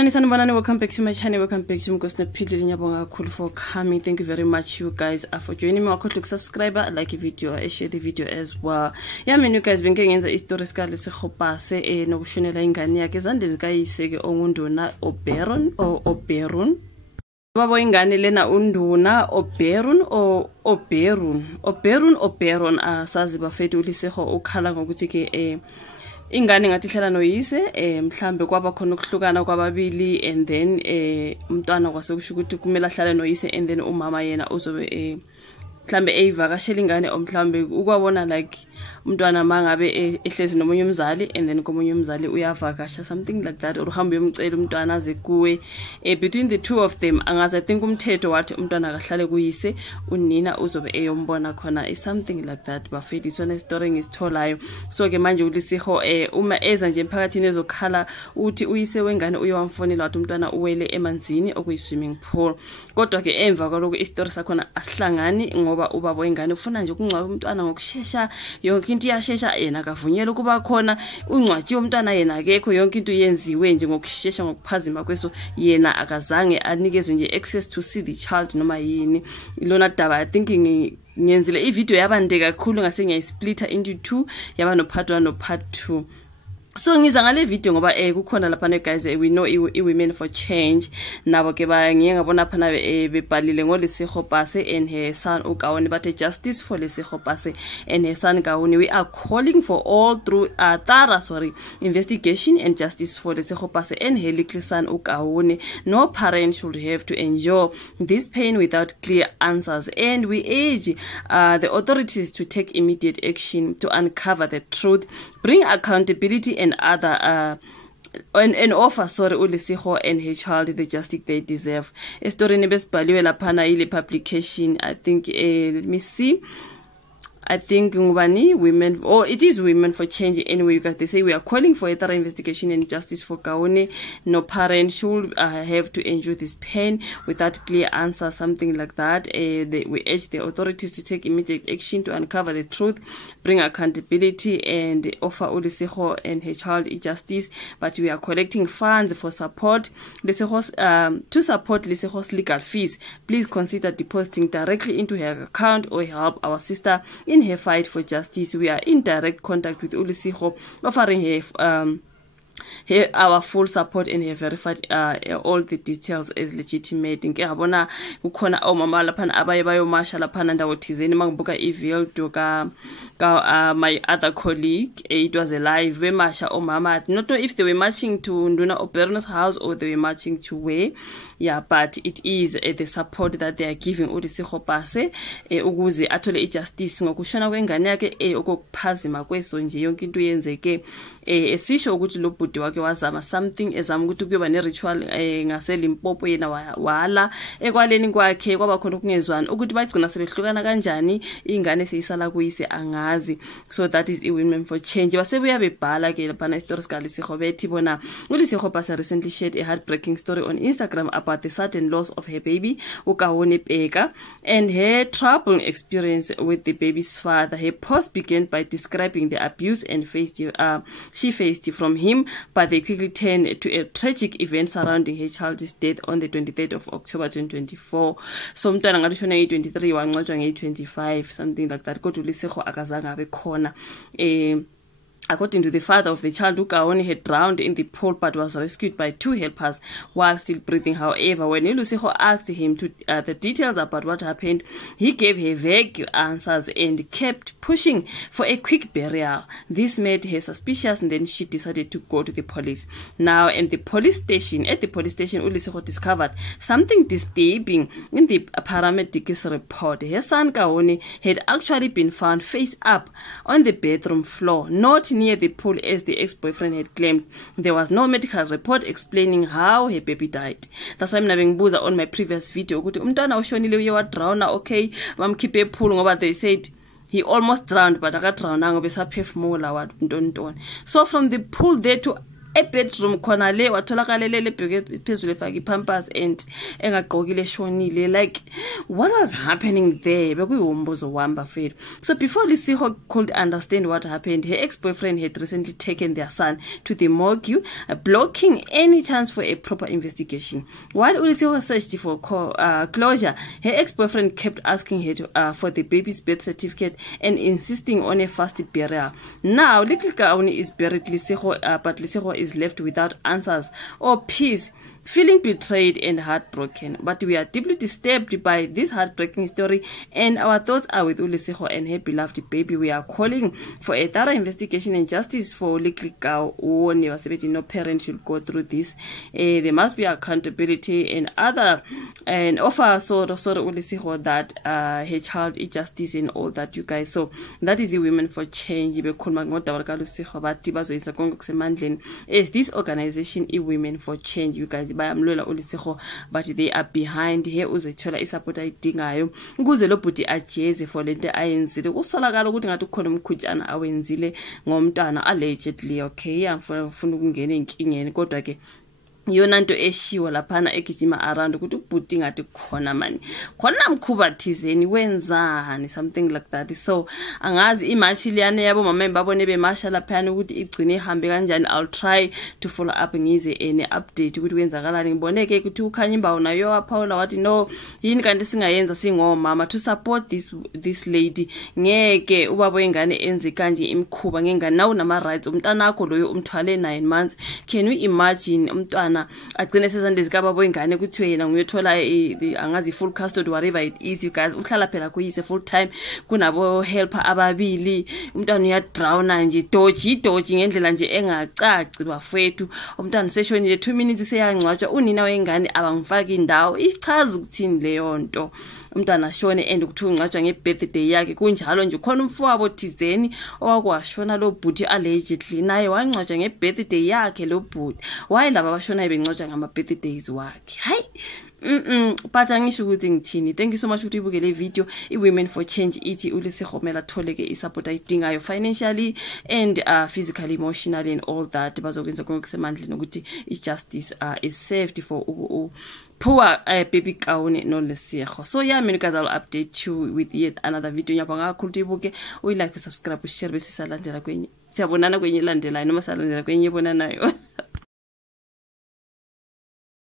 Welcome back to my channel. Welcome back to Mkosna for coming. Thank you very much, you guys, for joining me. Click subscribe, like a video, share the video as well. Yeah, man, you guys been getting the historical Pase no shunela yingane yakhe zande zikayise ongunduna oberon or oberun. Babo ingane lena unduna oberun or oberon sazi bafethu uLesego ukhala ngokuthi ke ingane ngathi hlala noyise mhlambe kwaba khona ukuhlukana kwababili and then umntwana kwasekusho ukuthi kumele ahlale noyise and then umama yena uzobe mhlambe eyivakashela ingane omhlambe ukwabona like umntwana mangabe ehlezi nomunye umzali and then komunye umzali uyavakasha something like that or uhambe uyomcela umntwana aze kuwe between the two of them angazi I think umthetho wathi umntwana akahlale kuyise unina uzobe eyombona khona is something like that bafedi sona story ngisitholayo so ke manje uLesego uma eza nje emphakathini ezokhala uthi uyise wengane uyawamfonela wathi umntwana uwele emanzini okuyi swimming pool kodwa ke emva kwaloko istory sakhona asihlangani ngoba ubaba wengane ufuna nje ukungcwaba umntwana ngokusheshsha yonke into iyasheshsha yena akavunyela kuba khona ungcwatshi umntwana yena engekho yonke into yenziwe nje ngokusheshsha ngokuphazima kweso yena akazange anikezwe nje access to see the child noma yini ilona daba I think ngiyenzile ivideo yabande kakhulu ngase ngiyisplitter into two yaba no part 1 no part 2. So ngiza ngale video ngoba kukhona lapha ne guys we know iWomen for Change nabo ke ba ngiye ngabona phana bebhalile ngoLesego Pase and her son uKawoni bathe justice for Lesego Pase and her son Kawoni. We are calling for all through thorough investigation and justice for Lesego Pase and her little son uKawoni. No parent should have to endure this pain without clear answers, and we urge the authorities to take immediate action to uncover the truth, bring accountability and other and offer uLesego and her child the justice they deserve. A story nebesibhaliwe laphana ile publication I think let me see, I think women, or it is Women for Change anyway, because they say we are calling for a thorough investigation and justice for Kawoni. No parent should have to endure this pain without clear answer, something like that. We urge the authorities to take immediate action to uncover the truth, bring accountability and offer uLesego and her child justice. But we are collecting funds for support to support Lesego's legal fees. Please consider depositing directly into her account or help our sister in her fight for justice. We are in direct contact with uLesego, offering her our full support and her verified all the details as legitimate. Ngiyabona kukhona omama laphana abaye bayomasha laphana ndawo thizeni mangibuka ivideo ka my other colleague. It was a live bemasha omama. I don't know if they were marching to Nduna Oberon's house or they were marching to where. Yeah, but it is the support that they are giving uLesego Pase ukuze athole justice ngokushona kwengane yakhe okuphazima kweso nje yonke into yenzeke esisho ukuthi lo bhuti wake wazama something ezama ukuthi kuyoba ne ritual ngaseLimpopo yena wala ekwaleni kwakhe kwaba khona ukungezwani ukuthi bagcina sebehlukana kanjani ingane seyisala kuyise angazi. So that is iWomen for Change. Basebuya bebhala ke lapha istories kaLesego bethi bona uLesego Pase recently shared a heartbreaking story on Instagram about the sudden loss of her baby uKawoni Peka and her troubling experience with the baby's father. Her post began by describing the abuse and she faced from him, but they quickly turned to a tragic event surrounding her child's death on the 23rd of October 2024. So umntwana ngaloshona nge-23 wangcwatshwa nge-25, something like that. Kodwa uLesego akazange abe khona. According to the father of the child, uKawoni had drowned in the pool but was rescued by two helpers while still breathing. However, when uLesego asked him the details about what happened, he gave her vague answers and kept pushing for a quick burial. This made her suspicious, and then she decided to go to the police. Now, at the police station, uLesego discovered something disturbing in the paramedic's report. Her son Kawoni had actually been found face up on the bedroom floor, not near the pool as the ex-boyfriend had claimed. There was no medical report explaining how her baby died. That's why I'm nabengbuza on my previous video ukuthi umntwana ushonile uye wadrowna, okay, bamkhiphe epool ngoba they said he almost drowned but akadrownanga besaphefumula wathi ntontoni. So from the pool there to bedroom khona le watholakala lele phezulu efaka ipampers and engagqokile shonile. Like, what was happening there? Bekuyumbuzo wamba fethu. So before uLesego could understand what happened, her ex-boyfriend had recently taken their son to the morgue, blocking any chance for a proper investigation. While uLesego searched for closure, her ex-boyfriend kept asking her for the baby's birth certificate and insisting on a fast burial. Now, little Kauni is buried, but ULesego is left without answers or peace, feeling betrayed and heartbroken. But we are deeply disturbed by this heartbreaking story, and our thoughts are with uLesego and her beloved baby. We are calling for a thorough investigation and justice for little girl. No parent should go through this. There must be accountability and offer uLesego that her child is justice and all that, you guys. So that is the Women for Change. Is this organization iWomen for Change, you guys? Bayamlola uLesego, but they are behind here uzoythola support aydingayo ukuze lo bhuti ajeze for lento ayenzile. Kusolakala ukuthi ngathi ukhona umkhutshana awenzile ngomntana allegedly. Okay, yafuna ukungena enkingeni, kodwa ke yona nto eshiwo laphana egijima around ukuthi ubhuti ngathi khona mani khona mkhuba thizeni wenzani, something like that. So angazi imashi liyane yabo mama babone bemasha laphana ukuthi igcine ihambe kanjani. I'll try to follow up ngize ene update ukuthi kwenzakalani. Ngiboneke ukuthi ukhanya imbawo nayo waPaula wathi no yini kanti singayenza singomama to support this lady. Ngeke ubaba wengane enze kanje imkhuba ngengane nawo nama rights umntana wakho loyo umthwale 9 months. Can you imagine umntwana agcine sezandle zikababa wengane kuthiwe yena nguyothola angazi full custody whatever it is, you guys. Uhlala phela kuyise full time, kunabo helper ababili, umntwana uyadrowna nje doji ngendlela nje engacaci bafethu. Umntwana seshonile 2 minutes seyangcwatshwa, unina wengane abangifaki indawo. Ichaza ukuthini leyo nto? Umntwana shone and ukuthi ungcwatshwa ngebirthday yakhe kunjalo nje. Khona umfowabo thizeni owakwashona lo bhuti allegedly, naye wangcwatshwa ngebirthday yakhe lo bhuti. Why laba bashona bengcwatshwa ngama birthdays wakhe? Hayi but angisho ukuthi ngithini. Thank you so much ukuthi ibuke le video. iWomen for Change ithi uLesego mela tholeke isupport ayidingayo financially and physically, emotionally and all that. Bazokwenza konke kusemandleni ukuthi ijustice is saved for poor baby Kaune no uLesego. So yeah, mina guys, I'll update you with yet another video. Nyabanga kakhulu ibuke, uyi like, subscribe, share bese salandela kwenye. Siyabonana kwenye landelayo noma salandela kwenye bonanayo.